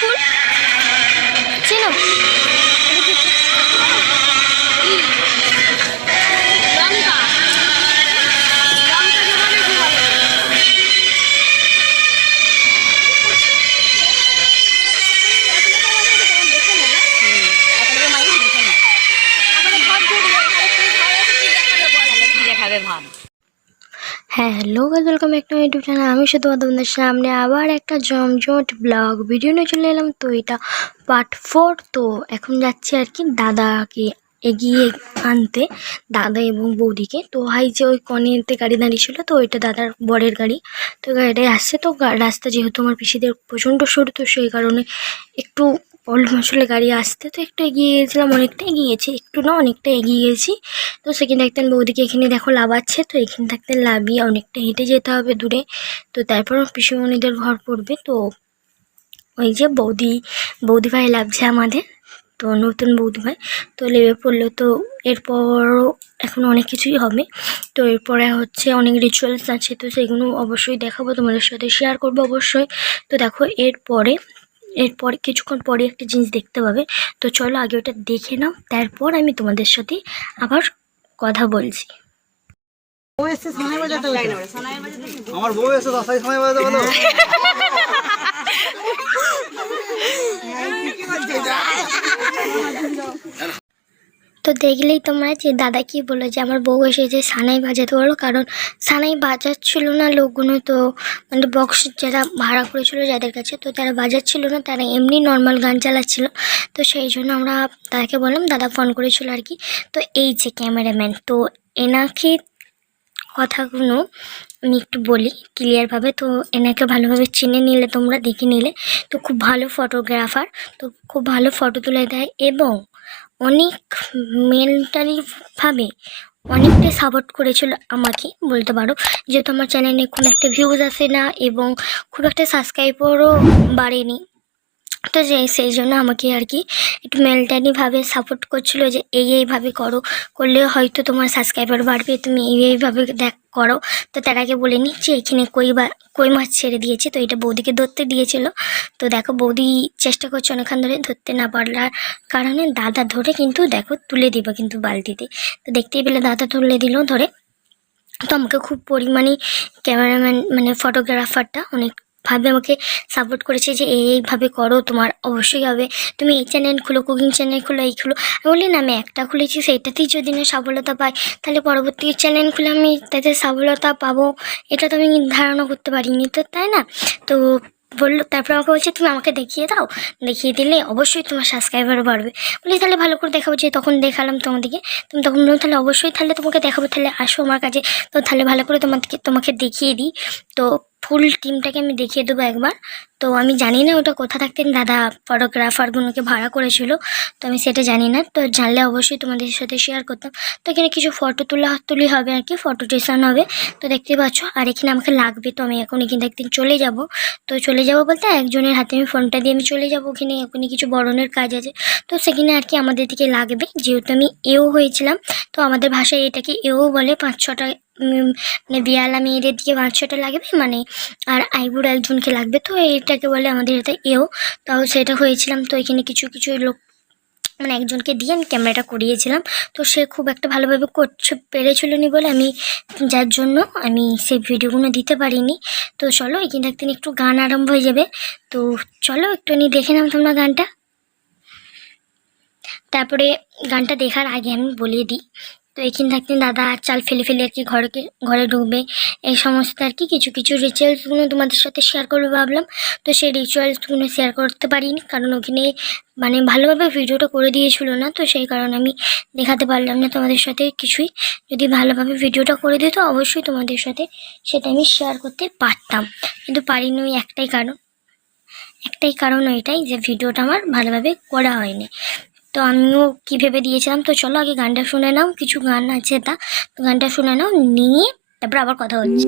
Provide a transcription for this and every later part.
ফুল চেনো? হ্যাঁ, hello guys, welcome back to my YouTube channel. আমি শুধু তোমাদের সামনে আবার একটা জমজমট ব্লগ ভিডিও নিয়ে চলে এলাম। তো এটা পার্ট 4। তো এখন যাচ্ছি আর কি দাদাকে এগিয়ে আনতে, দাদা এবং বৌদিকে। তো হাই যে ওই কনেতে গাড়ি দাঁড়িয়ে ছিল, তো ওইটা দাদার বরের গাড়ি। তো গাড়িটাই আসছে। তো রাস্তা যেহেতু আমার পিসিদের প্রচণ্ড সরু, তো সেই কারণে একটু প্রবলেম আসলে গাড়ি আসতে। তো একটু এগিয়ে গিয়েছিলাম, অনেকটা এগিয়ে গেছি, একটু না অনেকটা এগিয়ে গেছি। তো সেখানে দেখতেন বৌদিকে এখানে দেখো লাভাচ্ছে। তো এখানে থাকতে লাভিয়ে অনেকটা হেঁটে যেতে হবে দূরে। তো তারপর পিসিমণিদের ঘর পড়বে। তো ওই যে বৌদি ভাই লাভছে আমাদের, তো নতুন বৌদি ভাই তো লেবে পড়লো। তো এরপরও এখন অনেক কিছুই হবে। তো এরপরে হচ্ছে অনেক রিচুয়ালস আছে, তো সেগুলো অবশ্যই দেখাবো, তোমাদের সাথে শেয়ার করবো অবশ্যই। তো দেখো এরপরে কিছুক্ষণ পরে একটা জিনিস দেখতে পাবে। তো চলো আগে ওটা দেখে নাও, তারপর আমি তোমাদের সাথে আবার কথা বলছি। আমার বউ এসে দশাই সময় বাজাতে বলো। তো দেখলেই তোমরা যে দাদা কি বললো যে আমার বউ এসে যে সানাই বাজাতে বলো, কারণ সানাই বাজাচ্ছিল না লোকগুলো। তো মানে বক্স যারা ভাড়া করেছিল যাদের কাছে, তো তারা বাজাচ্ছিল না, তারা এমনি নর্মাল গান চালাচ্ছিল। তো সেই জন্য আমরা দাদাকে বললাম, দাদা ফোন করেছিল আর কি। তো এই যে ক্যামেরাম্যান, তো এনাকে কথাগুলো আমি একটু বলি ক্লিয়ারভাবে। তো এনাকে ভালোভাবে চিনে নিলে, তোমরা দেখে নিলে, তো খুব ভালো ফটোগ্রাফার। তো খুব ভালো ফটো তুলে দেয় এবং অনেক মেন্টালিভাবে অনেকটাই সাপোর্ট করেছিল আমাকে বলতে পারো, যেহেতু আমার চ্যানেলে খুব একটা ভিউজ আসে না এবং খুব একটা সাবস্ক্রাইবারও বাড়েনি। তো সেই জন্য আমাকে আর কি একটু মেন্টালিভাবে সাপোর্ট করছিল যে এইভাবে করলে হয়তো তোমার সাবস্ক্রাইবার বাড়বে, তুমি এইভাবে করো। তো তার আগে বলে নিচ্ছি, এখানে কই মাছ ছেড়ে দিয়েছে। তো এটা বৌদিকে ধরতে দিয়েছিল। তো দেখো বৌদি চেষ্টা করছে অনেকক্ষণ ধরে, ধরতে না পারার কারণে দাদা ধরে কিন্তু দেখো তুলে দিব কিন্তু বালতিতে। তো দেখতেই পেলে দাদা তুলে দিল ধরে। তো আমাকে খুব পরিমাণে ক্যামেরাম্যান মানে ফটোগ্রাফারটা অনেকভাবে আমাকে সাপোর্ট করেছে যে এইভাবে করো, তোমার অবশ্যই হবে, তুমি এই চ্যানেল খুলো, কুকিং চ্যানেল খুলো, এই খুলো। আমি বলি না, আমি একটা খুলেছি, সেইটাতেই যদি না সফলতা পাই, তাহলে পরবর্তী চ্যানেল খুলে আমি তাতে সফলতা পাবো, এটা তো আমি ধারণা করতে পারিনি, তো তাই না? তো বললো, তারপর আমাকে বলছে তুমি আমাকে দেখিয়ে দাও, দেখিয়ে দিলে অবশ্যই তোমার সাবস্ক্রাইবারও বাড়বে। বলি তাহলে ভালো করে দেখাবো। যে তখন দেখালাম তোমাদেরকে, তুমি তখন বললো তাহলে অবশ্যই, তাহলে তোমাকে দেখাবো, তাহলে আসো আমার কাছে। তো তাহলে ভালো করে তোমাকে দেখিয়ে দিই। তো ফুল টিমটাকে আমি দেখিয়ে দেবো একবার। তো আমি জানি না ওটা কোথা থাকতেন দাদা ফটোগ্রাফারগুলোকে ভাড়া করেছিল, তো আমি সেটা জানি না। তো জানলে অবশ্যই তোমাদের সাথে শেয়ার করতাম। তো এখানে কিছু ফটো তুলি হবে আর কি, ফটো সেশন হবে। তো দেখতে পাচ্ছ, আর এখানে আমাকে লাগবে। তো আমি এখন এখানে একদিন চলে যাব। তো চলে যাব বলতে একজনের হাতে আমি ফোনটা দিয়ে আমি চলে যাব ওখানে, ওখানে কিছু বরণের কাজ আছে। তো সেখানে আর কি আমাদের দিকে লাগবে, যেহেতু আমি এও হয়েছিলাম। তো আমাদের ভাষায় এটাকে এও বলে, 5-6টা মানে বিয়ালা মেয়েদের দিকে 5-6টা লাগবে মানে, আর আইবুড়ো একজনকে লাগবে। তো এটাকে বলে আমাদের হাতে এও। তাও সেটা হয়েছিলাম। তো এখানে কিছু লোক মানে একজনকে দিয়ে আমি ক্যামেরাটা করিয়েছিলাম। তো সে খুব একটা ভালোভাবে করতে পেরেছিল নি বলে আমি, যার জন্য আমি সেই ভিডিওগুলো দিতে পারিনি। তো চলো এখানে একদিন একটু গান আরম্ভ হয়ে যাবে। তো চলো একটুখানি দেখে নাও তোমরা গানটা। তারপরে গানটা দেখার আগে আমি বলিয়ে দিই, তো এখানে থাকতেন দাদা চাল ফেলে আর কি ঘরে ঢুকবে, এই সমস্ত আর কি কিছু রিচুয়ালসগুলো তোমাদের সাথে শেয়ার করবো ভাবলাম। তো সেই রিচুয়ালসগুলো শেয়ার করতে পারিনি, কারণ ওখানে মানে ভালোভাবে ভিডিওটা করে দিয়েছিল না। তো সেই কারণে আমি দেখাতে পারলাম না তোমাদের সাথে কিছুই। যদি ভালোভাবে ভিডিওটা করে দিত অবশ্যই তোমাদের সাথে সেটা আমি শেয়ার করতে পারতাম, কিন্তু পারিনি। ওই একটাই কারণ ওইটাই যে ভিডিওটা আমার ভালোভাবে করা হয়নি। তো আমিও কী ভেবে দিয়েছিলাম। তো চলো আগে গানটা শুনে নাও, কিছু গান আছে তো গানটা শুনে নাও, নিয়ে তারপর আবার কথা হচ্ছে।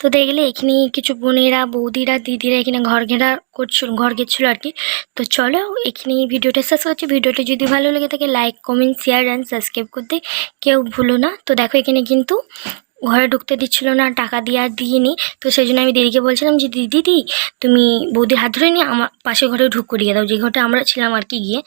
তো দেখলে এখানে কিছু বোনেরা বৌদিরা দিদিরা এখানে ঘর ঘেরছিল আর কি। তো চলো এখানে ভিডিওটা শেষ করছি। ভিডিওটা যদি ভালো লেগে থাকে like comment share and subscribe করতে কেউ ভুলো না। তো দেখো এখানে কিন্তু ঘরে ঢুকতে দিচ্ছিল না, টাকা দিয়ে আর দিইনি। তো সেই জন্য আমি দিদিকে বলছিলাম যে দিদি তুমি বৌদির হাত ধরে নিয়ে আমার পাশে ঘরে ঢুক করিয়ে দাও, যে ঘরটা আমরা ছিলাম আর কি গিয়ে।